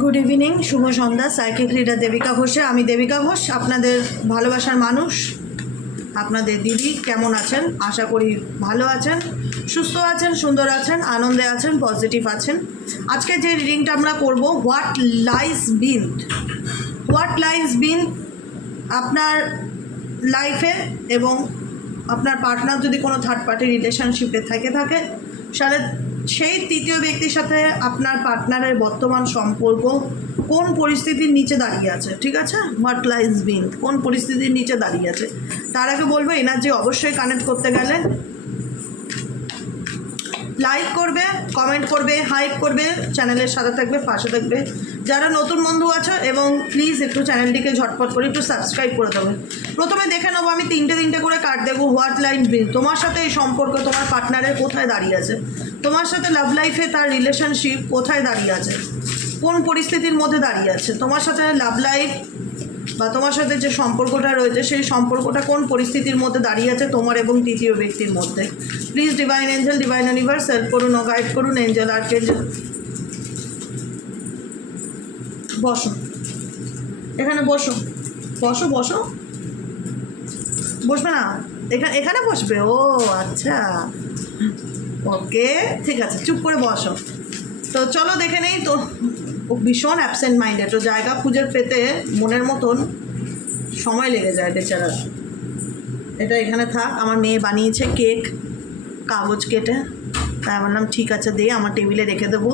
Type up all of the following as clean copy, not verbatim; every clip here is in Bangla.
গুড ইভিনিং, শুভ সন্ধ্যা। সাইকিক রিডার দেবিকা ঘোষে। আমি দেবিকা ঘোষ, আপনাদের ভালোবাসার মানুষ। আপনাদের দিদি কেমন আছেন? আশা করি ভালো আছেন, সুস্থ আছেন, সুন্দর আছেন, আনন্দে আছেন, পজিটিভ আছেন। আজকে যে রিডিংটা আমরা করব, হোয়াট লাইজ বিন আপনার লাইফে এবং আপনার পার্টনার যদি কোনো থার্ড পার্টি রিলেশনশিপে থাকে তাহলে সেই তৃতীয় ব্যক্তির সাথে আপনার পার্টনারের বর্তমান সম্পর্ক কোন পরিস্থিতির নিচে দাঁড়িয়ে আছে, ঠিক আছে? হোয়াট লাইজ বিন, কোন পরিস্থিতির নিচে দাঁড়িয়ে আছে। তার আগে বলবো, এনার্জি অবশ্যই কানেক্ট করতে গেলে লাইক করবে, কমেন্ট করবে, হাইপ করবে, চ্যানেলের সাথে থাকবে, পাশে থাকবে। যারা নতুন বন্ধু আছে এবং প্লিজ একটু চ্যানেলটিকে ঝটপট করে একটু সাবস্ক্রাইব করে দেবে। প্রথমে দেখে নেবো, আমি তিনটে করে কার্ড দেবো। হোয়াট লাইজ বিন, তোমার সাথে এই সম্পর্ক তোমার পার্টনারের কোথায় দাঁড়িয়ে আছে, তোমার সাথে লাভ লাইফে তার রিলেশনশিপ কোথায় দাঁড়িয়ে আছে, কোন পরিস্থিতির মধ্যে দাঁড়িয়ে আছে, তোমার সাথে লাভ লাইফ বা তোমার সাথে যে সম্পর্কটা রয়েছে সেই সম্পর্কটা কোন পরিস্থিতির মধ্যে দাঁড়িয়ে আছে তোমার এবং তৃতীয় ব্যক্তির মধ্যে। Please divine Angel, divine universe help করুন ও গাইড করুন। এঞ্জেল, আর্কেঞ্জেল, বসো এখানে, বসো বসো বসো, বসবে না? এখানে বসবে? ও আচ্ছা, ওকে, ঠিক আছে, চুপ করে বসো। তো চলো দেখে নেই। তো ভীষণ অ্যাবসেন্ট মাইন্ডেড, তো জায়গা খুঁজে পেতে মনের মতন সময় লেগে যায় বেচারা। এটা এখানে থাক। আমার মেয়ে বানিয়েছে কেক, কাগজ কেটে, তাই আমার নাম ঠিক আছে দিয়ে আমার টেবিলে রেখে দেবো।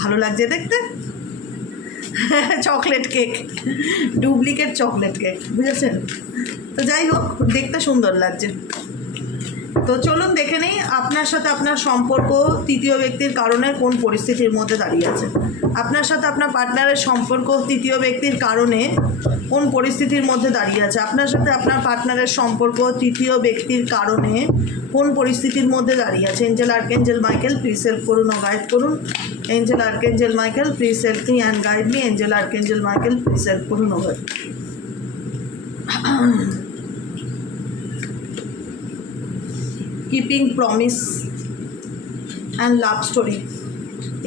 ভালো লাগছে দেখতে, chocolate cake, duplicate chocolate cake, বুঝেছেন? তো যাই হোক, দেখতে সুন্দর লাগছে। তো চলুন দেখে নেই আপনার সাথে আপনার সম্পর্ক তৃতীয় ব্যক্তির কারণে কোন পরিস্থিতির মধ্যে দাঁড়িয়ে আছে। আপনার সাথে আপনার পার্টনারের সম্পর্ক তৃতীয় ব্যক্তির কারণে কোন পরিস্থিতির মধ্যে দাঁড়িয়ে আছে। আপনার সাথে আপনার পার্টনারের সম্পর্ক তৃতীয় ব্যক্তির কারণে কোন পরিস্থিতির মধ্যে দাঁড়িয়ে আছে। Angel, archangel Michael, please help করুন ও গাইড করুন। Angel, archangel Michael, please help me and guide me. Angel, archangel Michael, please help করুন ও guide. Keeping promise and love story.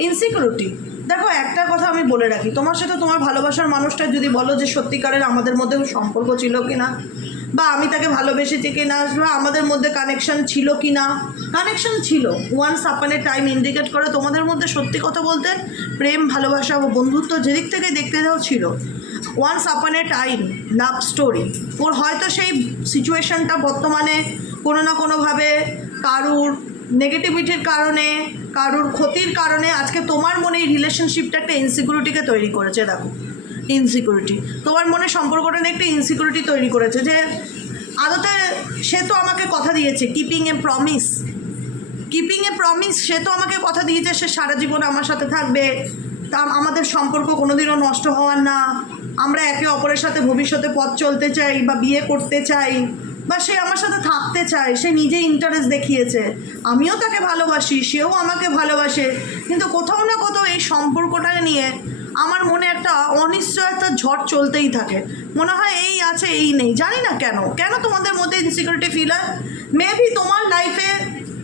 Insecurity. দেখো, একটা কথা আমি বলে রাখি, তোমার সাথে তোমার ভালোবাসার মানুষটা যদি বলো যে সত্যিকারের আমাদের মধ্যে সম্পর্ক ছিল কি না, বা আমি তাকে ভালোবেসেছি কি না, বা আমাদের মধ্যে কানেকশন ছিল কি না, কানেকশন ছিল। ওয়ান্স আপন এ টাইম ইন্ডিকেট করে তোমাদের মধ্যে সত্যি কথা বলতে প্রেম, ভালোবাসা ও বন্ধুত্ব যেদিক থেকে দেখতে যাও ছিল। ওয়ান্স আপন এ টাইম লাভ স্টোরি। ওর হয়তো সেই সিচুয়েশনটা বর্তমানে কোনো না কোনোভাবে কারুর নেগেটিভিটির কারণে, কারুর ক্ষতির কারণে আজকে তোমার মনে এই রিলেশনশিপটা একটা ইনসিকিউরিটিকে তৈরি করেছে। দেখো, ইনসিকিউরিটি তোমার মনে সম্পর্কটা নিয়ে একটা ইনসিকিউরিটি তৈরি করেছে যে আদতে সে তো আমাকে কথা দিয়েছে, কিপিং এ প্রমিস, সে তো আমাকে কথা দিয়েছে সে সারা জীবন আমার সাথে থাকবে, তা আমাদের সম্পর্ক কোনোদিনও নষ্ট হওয়ার না, আমরা একে অপরের সাথে ভবিষ্যতে পথ চলতে চাই বা বিয়ে করতে চাই, বা সে আমার সাথে থাকতে চায়, সে নিজে ইন্টারেস্ট দেখিয়েছে, আমিও তাকে ভালোবাসি, সেও আমাকে ভালোবাসে। কিন্তু কোথাও না কোথাও এই সম্পর্কটাকে নিয়ে আমার মনে একটা অনিশ্চয়তার ঝড় চলতেই থাকে। মনে হয় এই আছে এই নেই, জানি না কেন তোমাদের মধ্যে ইনসিকিউরিটি ফিল হয়। মেবি তোমার লাইফে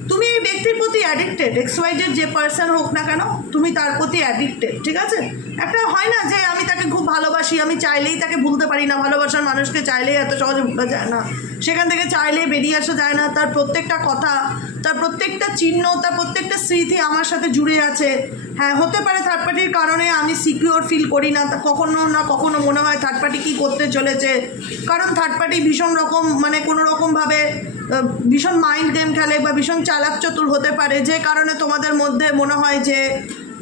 তুমি এই ব্যক্তির প্রতি অ্যাডিক্টেড, এক্সওয়াইজেড যে পার্সন হোক না কেন, তুমি তার প্রতি অ্যাডিক্টেড, ঠিক আছে? একটা হয় না যে আমি তাকে খুব ভালোবাসি, আমি চাইলেই তাকে ভুলতে পারি না, ভালোবাসার মানুষকে চাইলেই এত সহজে ভুলা যায় না, সেখান থেকে চাইলেই বেরিয়ে আসা যায় না, তার প্রত্যেকটা কথা, তার প্রত্যেকটা চিহ্ন, তার প্রত্যেকটা স্মৃতি আমার সাথে জুড়ে আছে। হ্যাঁ, হতে পারে থার্ড পার্টির কারণে আমি সিকিউর ফিল করি না, কখনো না কখনো মনে হয় থার্ড পার্টি কী করতে চলেছে, কারণ থার্ড পার্টি ভীষণ রকম মানে কোনো রকমভাবে ভীষণ মাইন্ড গেম খেলে বা ভীষণ চালাক চতুর হতে পারে, যে কারণে তোমাদের মধ্যে মনে হয় যে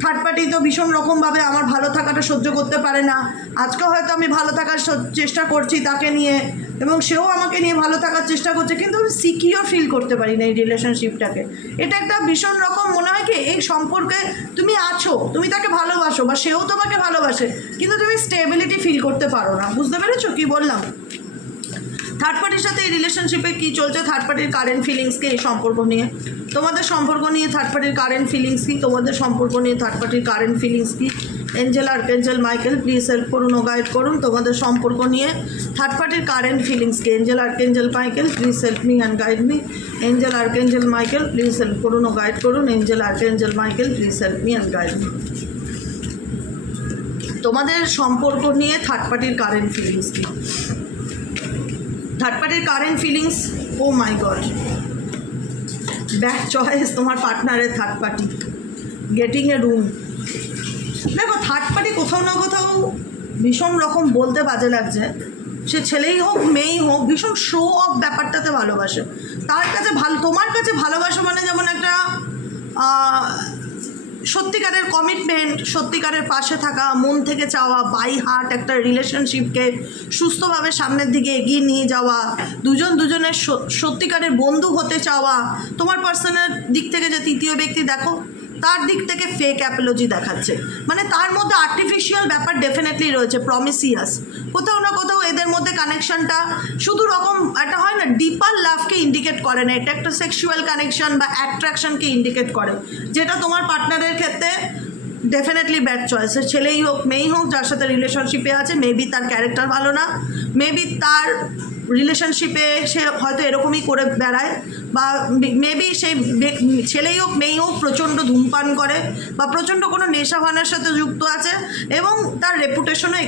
থার্ড পার্টি তো ভীষণ রকমভাবে আমার ভালো থাকাটা সহ্য করতে পারে না। আজকে হয়তো আমি ভালো থাকার চেষ্টা করছি তাকে নিয়ে এবং সেও আমাকে নিয়ে ভালো থাকার চেষ্টা করছে, কিন্তু আমি সিকিউর ফিল করতে পারি না এই রিলেশনশিপটাকে। এটা একটা ভীষণ রকম মনে হয় কি এই সম্পর্কে তুমি আছো, তুমি তাকে ভালোবাসো বা সেও তোমাকে ভালোবাসে, কিন্তু তুমি স্টেবিলিটি ফিল করতে পারো না। বুঝতে পেরেছো কি বললাম? থার্ড পার্টির সাথে এই রিলেশনশিপে কী চলছে, থার্ড পার্টির কারেন্ট ফিলিংস কি এই সম্পর্ক নিয়ে, তোমাদের সম্পর্ক নিয়ে থার্ড পার্টির কারেন্ট ফিলিংস কি, তোমাদের সম্পর্ক নিয়ে থার্ড পার্টির কারেন্ট ফিলিংস কি। Angel, archangel Michael, please help করুন ও গাইড করুন। তোমাদের সম্পর্ক নিয়ে থার্ড পার্টির কারেন্ট ফিলিংস কি। Angel, archangel Michael, please help me and guide me. Angel, archangel Michael, please help করুন ও গাইড করুন। Angel, archangel Michael, please help me and guide me. তোমাদের সম্পর্ক নিয়ে থার্ড পার্টির কারেন্ট ফিলিংস কি? থার্ড পার্টির কারেন্ট ফিলিংস, ও মাই গড, ব্যাড চয়েস তোমার পার্টনারের third party, getting a room. দেখো থার্ড পার্টি কোথাও না কোথাও ভীষণ রকম বলতে বাজে লাগছে, সে ছেলেই হোক মেয়েই হোক, ভীষণ শো অফ ব্যাপারটাতে ভালোবাসে। তার কাছে তোমার কাছে ভালোবাসা মানে যেমন একটা সত্যিকারের কমিটমেন্ট, সত্যিকারের পাশে থাকা, মন থেকে চাওয়া, বাই হার্ট একটা রিলেশনশিপকে সুস্থভাবে সামনের দিকে এগিয়ে নিয়ে যাওয়া, দুজনের সত্যিকারের বন্ধু হতে চাওয়া। তোমার পার্সনের দিক থেকে যে তৃতীয় ব্যক্তি দেখো, তার দিক থেকে ফেক অ্যাপোলজি দেখাচ্ছে, মানে তার মধ্যে আর্টিফিশিয়াল ব্যাপার ডেফিনেটলি রয়েছে, প্রমিসিয়াস। কোথাও না কোথাও এদের মধ্যে কানেকশনটা শুধু রকম একটা হয় না, ডিপার লাভকে ইন্ডিকেট করে না, এটা একটা সেক্সুয়াল কানেকশন বা অ্যাট্রাকশনকে ইন্ডিকেট করে, যেটা তোমার পার্টনারের ক্ষেত্রে ডেফিনেটলি ব্যাড চয়েস। ছেলেই হোক মেয়েই হোক যার সাথে রিলেশনশিপে আছে, মেবি তার ক্যারেক্টার ভালো না, মেবি তার রিলেশনশিপে সে হয়তো এরকমই করে বেড়ায়, বা মেবি সেই ছেলেই হোক মেয়েই হোক প্রচণ্ড ধূমপান করে বা প্রচণ্ড কোনো নেশাভানের সাথে যুক্ত আছে, এবং তার রেপুটেশনও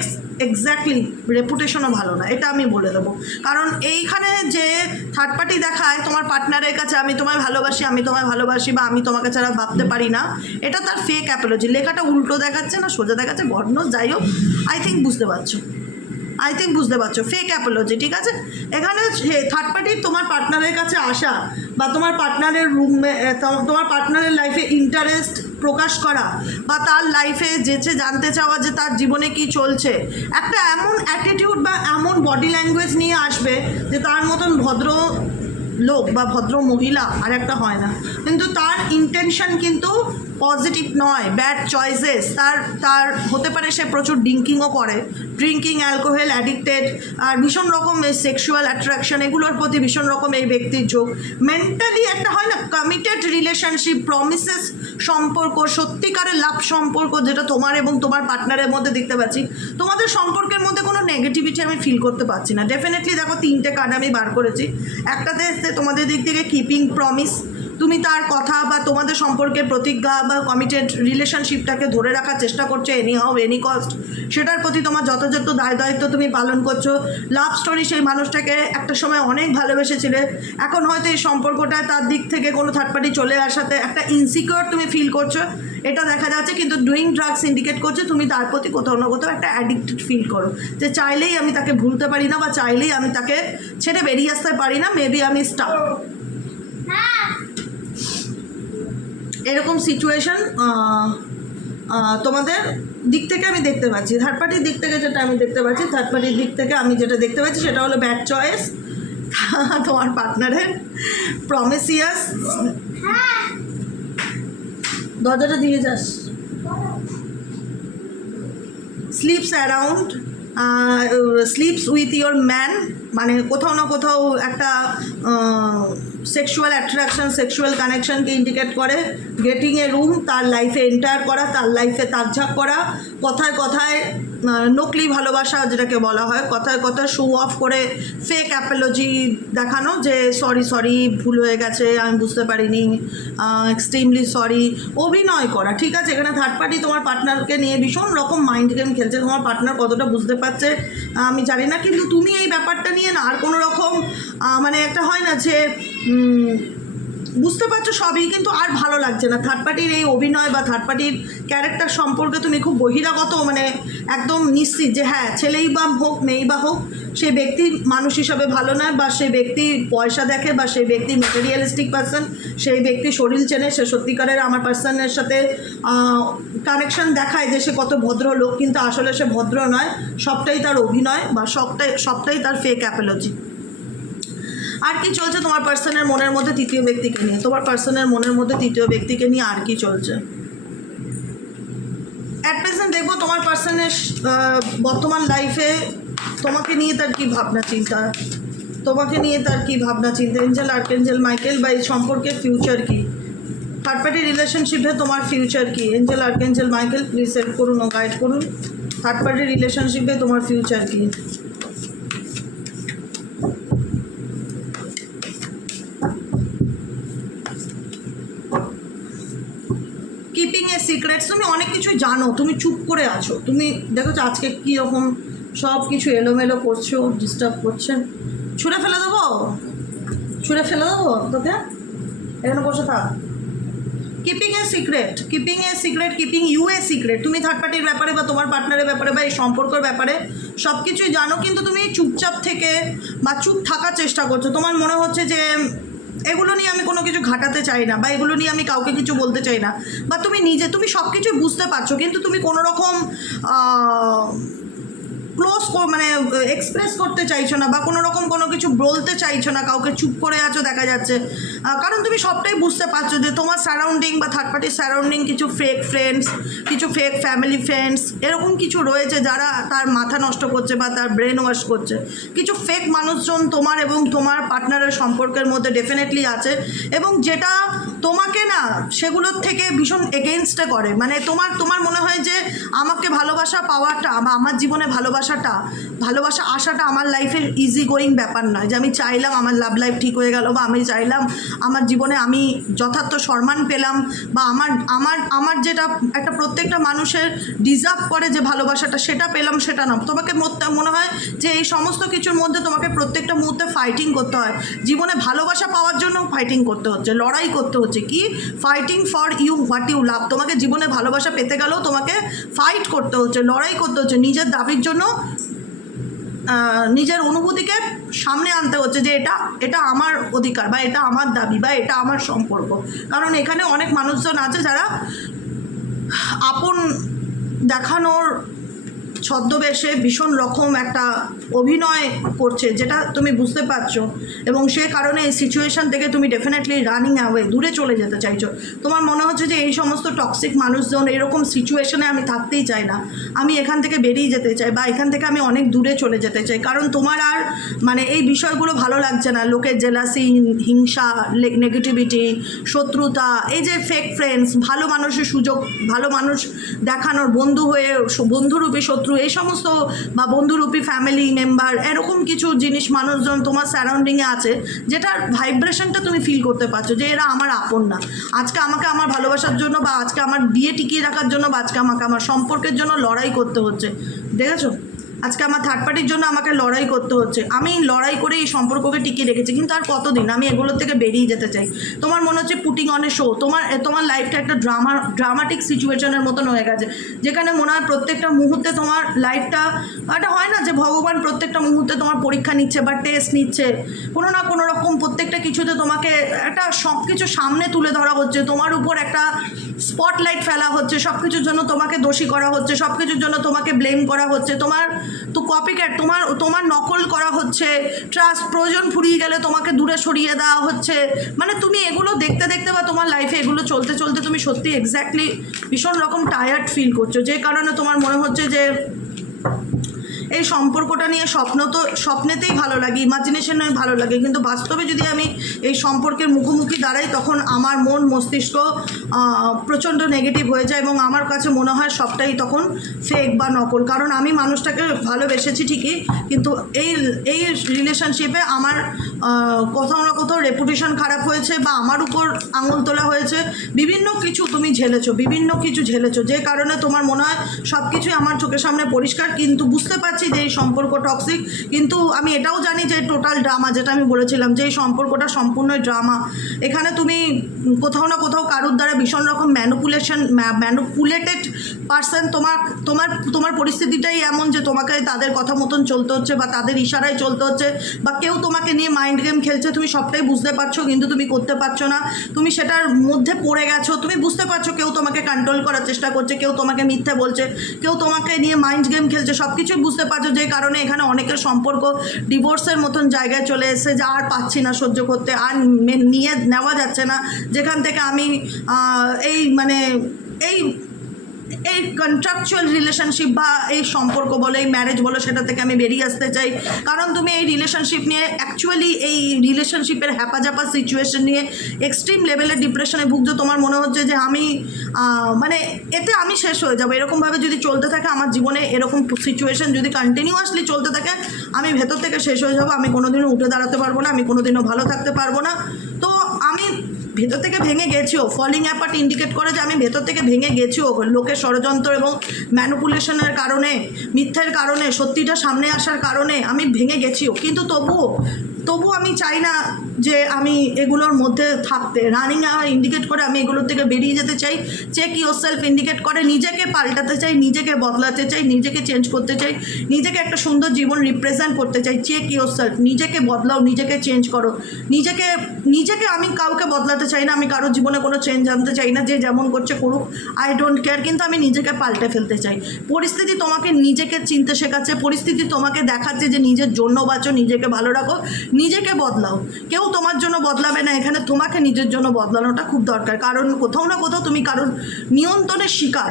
এক্স্যাক্টলি রেপুটেশনও ভালো না, এটা আমি বলে দেবো। কারণ এইখানে যে থার্ড পার্টি দেখায় তোমার পার্টনারের কাছে আমি তোমায় ভালোবাসি, আমি তোমায় ভালোবাসি, বা আমি তোমাকে ছাড়া ভাবতে পারি না, এটা তার ফেক অ্যাপোলজি। লেখাটা উল্টো দেখাচ্ছে না সোজা দেখাচ্ছে, গড়ন যাই হোক, আই থিঙ্ক বুঝতে পারছো, ফেক অ্যাপোলজি, ঠিক আছে। এখানে থার্ড পার্টির তোমার পার্টনারের কাছে আসা বা তোমার পার্টনারের তোমার পার্টনারের লাইফে ইন্টারেস্ট প্রকাশ করা বা তার লাইফে যেচে জানতে চাওয়া যে তার জীবনে কি চলছে, একটা এমন অ্যাটিটিউড বা এমন বডি ল্যাঙ্গুয়েজ নিয়ে আসবে যে তার মতন ভদ্র লোক বা ভদ্র মহিলা আর একটা হয় না, কিন্তু তার ইন্টেনশন কিন্তু পজিটিভ নয়, ব্যাড চয়েসেস। তার হতে পারে সে প্রচুর ড্রিঙ্কিংও করে, অ্যালকোহল অ্যাডিক্টেড, আর ভীষণ রকম সেক্সুয়াল অ্যাট্রাকশন এগুলোর প্রতি ভীষণ রকম এই ব্যক্তির ঝোঁক। মেন্টালি একটা হয় না কমিটেড রিলেশনশিপ, প্রমিসেস সম্পর্ক, সত্যিকারের লাভ সম্পর্ক, যেটা তোমার এবং তোমার পার্টনারের মধ্যে দেখতে পাচ্ছি। তোমাদের সম্পর্কের মধ্যে কোনো নেগেটিভিটি আমি ফিল করতে পারছি না। ডেফিনেটলি দেখো 3টে কার্ড আমি বার করেছি, একটাতে এসছে তোমাদের দিক থেকে কিপিং প্রমিস, তুমি তার কথা বা তোমাদের সম্পর্কের প্রতিজ্ঞা বা কমিটেড রিলেশনশিপটাকে ধরে রাখার চেষ্টা করছো এনি হাউ এনি কস্ট, সেটার প্রতি তোমার যথাযথ দায়িত্ব তুমি পালন করছো। লাভ স্টোরি, সেই মানুষটাকে একটা সময় অনেক ভালোবেসেছিলে, এখন হয়তো এই সম্পর্কটায় তার দিক থেকে কোনো থার্ড পার্টি চলে আসাতে একটা ইনসিকিউর তুমি ফিল করছো, এটা দেখা যাচ্ছে। কিন্তু ডুইং ড্রাগস ইন্ডিকেট করছে তুমি তার প্রতি কোথাও না কোথাও একটা অ্যাডিক্টেড ফিল করো, যে চাইলেই আমি তাকে ভুলতে পারি না বা চাইলেই আমি তাকে ছেড়ে বেরিয়ে আসতে পারি না, মেবি আমি স্টাক, এরকম সিচুয়েশন তোমাদের দিক থেকে আমি দেখতে পাচ্ছি। থার্ড পার্টির দিক থেকে যেটা আমি দেখতে পাচ্ছি, থার্ড পার্টির দিক থেকে আমি যেটা দেখতে পাচ্ছি সেটা হলো ব্যাড চয়েস, তোমার পার্টনারের প্রমিসিয়াস, দরজাটা দিয়ে যাস, slips around, slips with your man, মানে কোথাও না কোথাও একটা সেক্সুয়াল অ্যাট্রাকশন, সেক্সুয়াল কানেকশনকে ইন্ডিকেট করে, গেটিং এ রুম, তার লাইফে এন্টার করা, তার লাইফে তাকঝাক করা, কথায় কথায় নকলি ভালোবাসা যেটাকে বলা হয়, কথায় কথায় শো অফ করে ফেক অ্যাপোলজি দেখানো, যে সরি ভুল হয়ে গেছে, আমি বুঝতে পারিনি, এক্সট্রিমলি সরি, অভিনয় করা, ঠিক আছে। এখানে থার্ড পার্টি তোমার পার্টনারকে নিয়ে ভীষণ রকম মাইন্ড গেম খেলছে, তোমার পার্টনার কতটা বুঝতে পারছে আমি জানি না, কিন্তু তুমি এই ব্যাপারটা নিয়ে না আর কোনো রকম মানে একটা হয় না যে বুঝতে পারছো সবই, কিন্তু আর ভালো লাগছে না। থার্ড পার্টির এই অভিনয় বা থার্ড পার্টির ক্যারেক্টার সম্পর্কে তুমি খুব বহিরাগত, মানে একদম নিশ্চিত যে হ্যাঁ ছেলেই বা হোক মেয়েই বা হোক, সেই ব্যক্তি মানুষ হিসাবে ভালো নয়, বা সেই ব্যক্তি পয়সা দেখে, বা সেই ব্যক্তি মেটেরিয়ালিস্টিক পার্সন, সেই ব্যক্তি শরীর চেনে, সে সত্যিকারের আমার পার্সনের সাথে কানেকশন দেখায় যে সে কত ভদ্র লোক, কিন্তু আসলে সে ভদ্র নয়, সবটাই তার অভিনয় বা সবটাই তার ফেক অ্যাপোলজি। আর কি চলছে তোমার পার্সনের মনের মধ্যে তৃতীয় ব্যক্তিকে নিয়ে? তোমার পার্সনের মনের মধ্যে তৃতীয় ব্যক্তিকে নিয়ে আর কি চলছে অ্যাট প্রেজেন্ট? দেখবো তোমার পার্সনের বর্তমান লাইফে তোমাকে নিয়ে তার কি ভাবনা চিন্তা, এঞ্জেল আর্কেঞ্জেল মাইকেল, বা এই সম্পর্কের ফিউচার কি? থার্ড পার্টি রিলেশনশিপে তোমার ফিউচার কি? Angel archangel Michael please help করুন ও গাইড করুন, থার্ড পার্টি রিলেশনশিপে তোমার ফিউচার কি? কিপিং এ সিক্রেটস, তুমি অনেক কিছু জানো, তুমি চুপ করে আছো। তুমি দেখেছো আজকে কীরকম সব কিছু এলোমেলো করছো, ডিস্টার্ব করছে। ছুঁড়ে ফেলে দেবো, ছুঁড়ে ফেলে দেবো তোকে, এখানে বসে থাক। Keeping a secret, keeping a secret, keeping you a secret. তুমি থার্ড পার্টির ব্যাপারে বা তোমার পার্টনারের ব্যাপারে বা এই সম্পর্কের ব্যাপারে সব কিছুই জানো, কিন্তু তুমি চুপচাপ থেকে বা চুপ থাকার চেষ্টা করছো। তোমার মনে হচ্ছে যে এগুলো নিয়ে আমি কোনো কিছু ঘাটাতে চাই না, বা এগুলো নিয়ে আমি কাউকে কিছু বলতে চাই না, বা তুমি নিজে তুমি সব কিছুই বুঝতে পারছো, কিন্তু তুমি কোনো রকম ক্লোজ মানে এক্সপ্রেস করতে চাইছো না, বা কোনো রকম কোনো কিছু বলতে চাইছো না, কাউকে চুপ করে আছো দেখা যাচ্ছে। কারণ তুমি সবটাই বুঝতে পারছো যে তোমার সারাউন্ডিং বা থার্ড পার্টির সারাউন্ডিং কিছু ফেক ফ্রেন্ডস, কিছু ফেক ফ্যামিলি ফ্রেন্ডস, এরকম কিছু রয়েছে যারা তার মাথা নষ্ট করছে বা তার ব্রেন ওয়াশ করছে। কিছু ফেক মানুষজন তোমার এবং তোমার পার্টনারের সম্পর্কের মধ্যে ডেফিনেটলি আছে, এবং যেটা তোমাকে না সেগুলোর থেকে ভীষণ এগেনস্টে করে। মানে তোমার মনে হয় যে আমাকে ভালোবাসা পাওয়াটা বা আমার জীবনে ভালোবাসা আসাটা আমার লাইফের ইজি গোয়িং ব্যাপার নয়, যে আমি চাইলাম আমার লাভ লাইফ ঠিক হয়ে গেল, বা আমি চাইলাম আমার জীবনে আমি যথার্থ সম্মান পেলাম, বা আমার যেটা একটা প্রত্যেকটা মানুষের ডিজার্ভ করে যে ভালোবাসাটা সেটা পেলাম, সেটা না। তোমাকে মনে হয় যে এই সমস্ত কিছুর মধ্যে তোমাকে প্রত্যেকটা মুহূর্তে ফাইটিং করতে হয়। জীবনে ভালোবাসা পাওয়ার জন্য ফাইটিং করতে হচ্ছে, লড়াই করতে হচ্ছে, কি fighting for you what you love. তোমাকে জীবনে ভালোবাসা পেতে গেলেও তোমাকে ফাইট করতে হচ্ছে, লড়াই করতে হচ্ছে, নিজের দাবির জন্য নিজের অনুভূতিকে সামনে আনতে হচ্ছে যে এটা আমার অধিকার, বা এটা আমার দাবি, বা এটা আমার সম্পর্ক। কারণ এখানে অনেক মানুষজন আছে যারা আপন দেখানোর ছদ্মবেশে ভীষণ রকম একটা অভিনয় করছে, যেটা তুমি বুঝতে পারছো, এবং সে কারণে এই সিচুয়েশান থেকে তুমি ডেফিনেটলি রানিং অ্যাওয়ে, দূরে চলে যেতে চাইছো। তোমার মনে হচ্ছে যে এই সমস্ত টক্সিক মানুষজন, এরকম সিচুয়েশনে আমি থাকতেই চাই না, আমি এখান থেকে বেরিয়ে যেতে চাই, বা এখান থেকে আমি অনেক দূরে চলে যেতে চাই। কারণ তোমার আর মানে এই বিষয়গুলো ভালো লাগছে না, লোকের জেলাসি, হিংসা, নেগেটিভিটি, শত্রুতা, এই যে ফেক ফ্রেন্ডস, ভালো মানুষের সুযোগ, ভালো মানুষ দেখানোর, বন্ধু হয়ে বন্ধুরূপী শত্রু, এই সমস্ত, বা বন্ধুরূপী ফ্যামিলি মেম্বার, এরকম কিছু জিনিস মানুষজন তোমার সারাউন্ডিংয়ে আছে, যেটার ভাইব্রেশনটা তুমি ফিল করতে পারছো যে এরা আমার আপন না। আজকে আমাকে আমার ভালোবাসার জন্য, বা আজকে আমার বিয়ে টিকিয়ে রাখার জন্য, বা আজকে আমাকে আমার সম্পর্কের জন্য লড়াই করতে হচ্ছে। দেখেছো, আজকে আমার থার্ড পার্টির জন্য আমাকে লড়াই করতে হচ্ছে। আমি লড়াই করে এই সম্পর্ককে টিকিয়ে রেখেছি, কিন্তু আর কতদিন? আমি এগুলোর থেকে বেরিয়ে যেতে চাই। তোমার মনে হচ্ছে পুটিং অন এ শো, তোমার লাইফটা একটা ড্রামাটিক সিচুয়েশনের মতন হয়ে গেছে, যেখানে মনে হয় প্রত্যেকটা মুহূর্তে তোমার লাইফটা, এটা হয় না যে ভগবান প্রত্যেকটা মুহূর্তে তোমার পরীক্ষা নিচ্ছে বা টেস্ট নিচ্ছে, কোনো না কোনো রকম প্রত্যেকটা কিছুতে তোমাকে একটা সব কিছু সামনে তুলে ধরা হচ্ছে, তোমার উপর একটা স্পটলাইট ফেলা হচ্ছে, সব কিছুর জন্য তোমাকে দোষী করা হচ্ছে, সব কিছুর জন্য তোমাকে ব্লেম করা হচ্ছে, তোমার তো কপিক্যাট, তোমার নকল করা হচ্ছে, ট্রাস্ট প্রয়োজন ফুরিয়ে গেলে তোমাকে দূরে সরিয়ে দেওয়া হচ্ছে। মানে তুমি এগুলো দেখতে দেখতে বা তোমার লাইফে এগুলো চলতে চলতে তুমি সত্যি এক্স্যাক্টলি ভীষণ রকম টায়ার্ড ফিল করছো, যে কারণে তোমার মনে হচ্ছে যে এই সম্পর্কটা নিয়ে স্বপ্নেতেই ভালো লাগে, ইমাজিনেশনে ভালো লাগে, কিন্তু বাস্তবে যদি আমি এই সম্পর্কের মুখোমুখি দাঁড়াই, তখন আমার মন মস্তিষ্ক প্রচণ্ড নেগেটিভ হয়ে যায়, এবং আমার কাছে মনে হয় সবটাই তখন ফেক বা নকল। কারণ আমি মানুষটাকে ভালোবেসেছি ঠিকই, কিন্তু এই রিলেশনশিপে আমার কোথাও না কোথাও রেপুটেশন খারাপ হয়েছে, বা আমার উপর আঙুল তোলা হয়েছে, বিভিন্ন কিছু তুমি ঝেলেছো, যে কারণে তোমার মনে হয় সব কিছুই আমার চোখের সামনে পরিষ্কার, কিন্তু বুঝতে পারছি যে এই সম্পর্ক টক্সিক। কিন্তু আমি এটাও জানি যে টোটাল ড্রামা, যেটা আমি বলেছিলাম যে এই সম্পর্কটা সম্পূর্ণই ড্রামা। এখানে তুমি কোথাও না কোথাও কারোর দ্বারা ভীষণ রকম ম্যানুপুলেটেড পার্সন, তোমার পরিস্থিতিটাই এমন যে তোমাকে তাদের কথা মতন চলতে হচ্ছে, বা তাদের ইশারায় চলতে হচ্ছে, বা কেউ তোমাকে নিয়ে মাইন্ড গেম খেলছে, তুমি সবটাই বুঝতে পারছো, কিন্তু তুমি করতে পারছো না, তুমি সেটার মধ্যে পড়ে গেছো। তুমি বুঝতে পারছো কেউ তোমাকে কন্ট্রোল করার চেষ্টা করছে, কেউ তোমাকে মিথ্যে বলছে, কেউ তোমাকে নিয়ে মাইন্ড গেম খেলছে, সব কিছুই বুঝতে পারছো, যে কারণে এখানে অনেকের সম্পর্ক ডিভোর্সের মতন জায়গায় চলে এসেছে, যে আর পাচ্ছি না সহ্য করতে, আর নিয়ে নেওয়া যাচ্ছে না, যেখান থেকে আমি এই কন্ট্রাকচুয়াল রিলেশনশিপ বা এই সম্পর্ক বলো, এই ম্যারেজ বলো, সেটা থেকে আমি বেরিয়ে আসতে চাই। কারণ তুমি এই রিলেশনশিপ নিয়ে অ্যাকচুয়ালি এই রিলেশনশিপের হ্যাপাজাপা সিচুয়েশন নিয়ে এক্সট্রিম লেভেলের ডিপ্রেশনে ভুগছো। তোমার মনে হচ্ছে যে আমি এতে আমি শেষ হয়ে যাবো, এরকমভাবে যদি চলতে থাকে আমার জীবনে, এরকম সিচুয়েশন যদি কন্টিনিউয়াসলি চলতে থাকে, আমি ভেতর থেকে শেষ হয়ে যাবো, আমি কোনোদিনও উঠে দাঁড়াতে পারবো না, আমি কোনোদিনও ভালো থাকতে পারবো না। তো আমি ভেতর থেকে ভেঙে গেছিও। ফলিং অ্যাপার্ট ইন্ডিকেট করে যে আমি ভেতর থেকে ভেঙে গেছিও, লোকের ষড়যন্ত্র এবং ম্যানিপুলেশনের কারণে, মিথ্যের কারণে, সত্যিটা সামনে আসার কারণে আমি ভেঙে গেছিও। কিন্তু তবুও আমি চাই না যে আমি এগুলোর মধ্যে থাকতে। রানিং ইন্ডিকেট করে আমি এগুলোর থেকে বেরিয়ে যেতে চাই। চেক ইউর সেলফ ইন্ডিকেট করে নিজেকে পাল্টাতে চাই, নিজেকে বদলাতে চাই, নিজেকে চেঞ্জ করতে চাই, নিজেকে একটা সুন্দর জীবন রিপ্রেজেন্ট করতে চাই। চেক ইউর সেলফ, নিজেকে বদলাও, নিজেকে চেঞ্জ করো। নিজেকে আমি কাউকে বদলাতে চাই না, আমি কারোর জীবনে কোনো চেঞ্জ আনতে চাই না। যে যেমন করছে করুক, আই ডোন্ট কেয়ার, কিন্তু আমি নিজেকে পাল্টে ফেলতে চাই। পরিস্থিতি তোমাকে নিজেকে চিনতে শেখাচ্ছে, পরিস্থিতি তোমাকে দেখাচ্ছে যে নিজের জন্য বাঁচো, নিজেকে ভালো রাখো, নিজেকে বদলাও। কেউ তোমার জন্য বদলাবে না, এখানে তোমাকে নিজের জন্য বদলানোটা খুব দরকার। কারণ কোথাও না কোথাও তুমি কারোর নিয়ন্ত্রণের শিকার,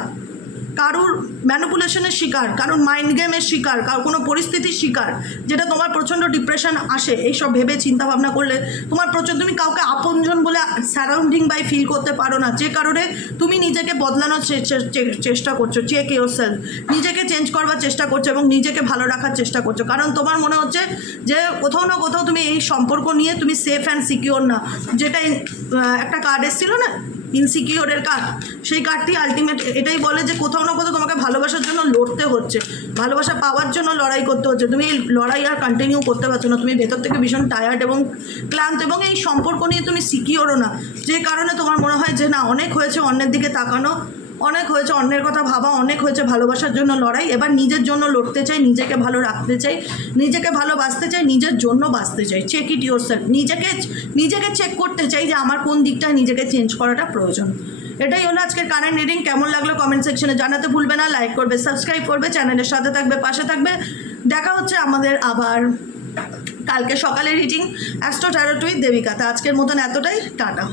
কারোর ম্যানিপুলেশনের শিকার, কারোর মাইন্ড গেমের শিকার, কারোর কোনো পরিস্থিতির শিকার, যেটা তোমার প্রচণ্ড ডিপ্রেশন আসে। এইসব ভেবে চিন্তাভাবনা করলে তোমার তুমি কাউকে আপনজন বলে সারাউন্ডিং বাই ফিল করতে পারো না, যে কারণে তুমি নিজেকে বদলানোর চেষ্টা করছো। চেক ইউর সেলফ, নিজেকে চেঞ্জ করবার চেষ্টা করছো এবং নিজেকে ভালো রাখার চেষ্টা করছো। কারণ তোমার মনে হচ্ছে যে কোথাও না কোথাও তুমি এই সম্পর্ক নিয়ে তুমি সেফ অ্যান্ড সিকিওর না। যেটা একটা কার্ড এসেছিল না, ইনসিকিওরের কার্ড, সেই কার্ডটি আলটিমেট এটাই বলে যে কোথাও না কোথাও তোমাকে ভালোবাসার জন্য লড়তে হচ্ছে, ভালোবাসা পাওয়ার জন্য লড়াই করতে হচ্ছে। তুমি এই লড়াই আর কন্টিনিউ করতে পারছো না, তুমি ভেতর থেকে ভীষণ টায়ার্ড এবং ক্লান্ত, এবং এই সম্পর্ক নিয়ে তুমি সিকিওরও না, যে কারণে তোমার মনে হয় যে না, অনেক হয়েছে অন্যের দিকে তাকানো, অনেক হয়েছে অন্যের কথা ভাবা, অনেক হয়েছে ভালোবাসার জন্য লড়াই। এবার নিজের জন্য লড়তে চাই, নিজেকে ভালো রাখতে চাই, নিজেকে ভালোবাসতে চাই, নিজের জন্য বাঁচতে চাই। চেক ইট ইউর সেলফ, নিজেকে চেক করতে চাই যে আমার কোন দিকটায় নিজেকে চেঞ্জ করাটা প্রয়োজন। এটাই হলো আজকের কারেন্ট রিডিং। কেমন লাগলো কমেন্ট সেকশনে জানাতে ভুলবে না। লাইক করবে, সাবস্ক্রাইব করবে, চ্যানেলের সাথে থাকবে, পাশে থাকবে। দেখা হচ্ছে আমাদের আবার কালকে সকালে reading astro tarot with Debika. তা আজকের মতন এতটাই, টাটা।